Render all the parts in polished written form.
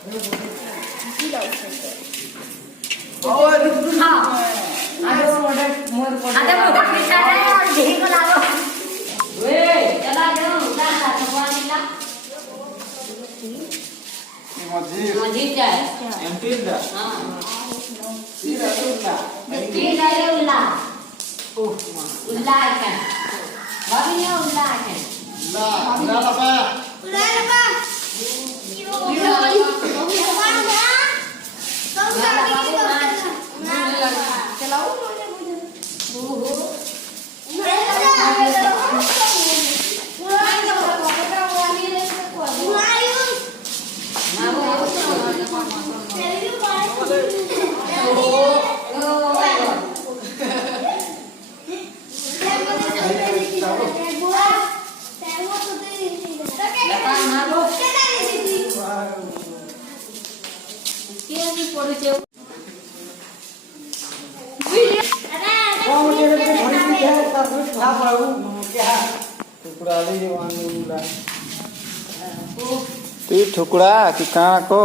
और हाँ आगे मोटा मोर को आगे मोटा खींचा है और घी को लागो वे चला जाओ उड़ा भगवान का मजीद जाए एंटील दा हां सीधा तीन ले उल्ला ओह उल्ला है बाबी ने उल्ला है ला ला ला पा तू ठुकरा कि कहाँ को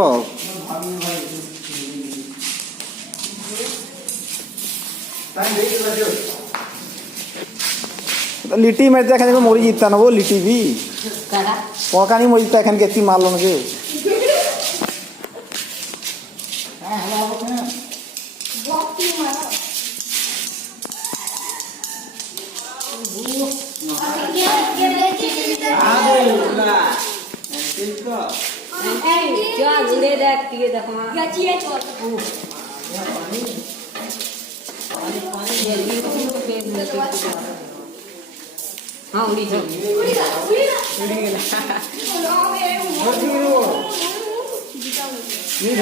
लिट्टी में देखने को मोरी जीतता ना वो लिट्टी भी पका नहीं मोरी जीतता एखन के मार लो मुझे हाँ उड़ी जा ये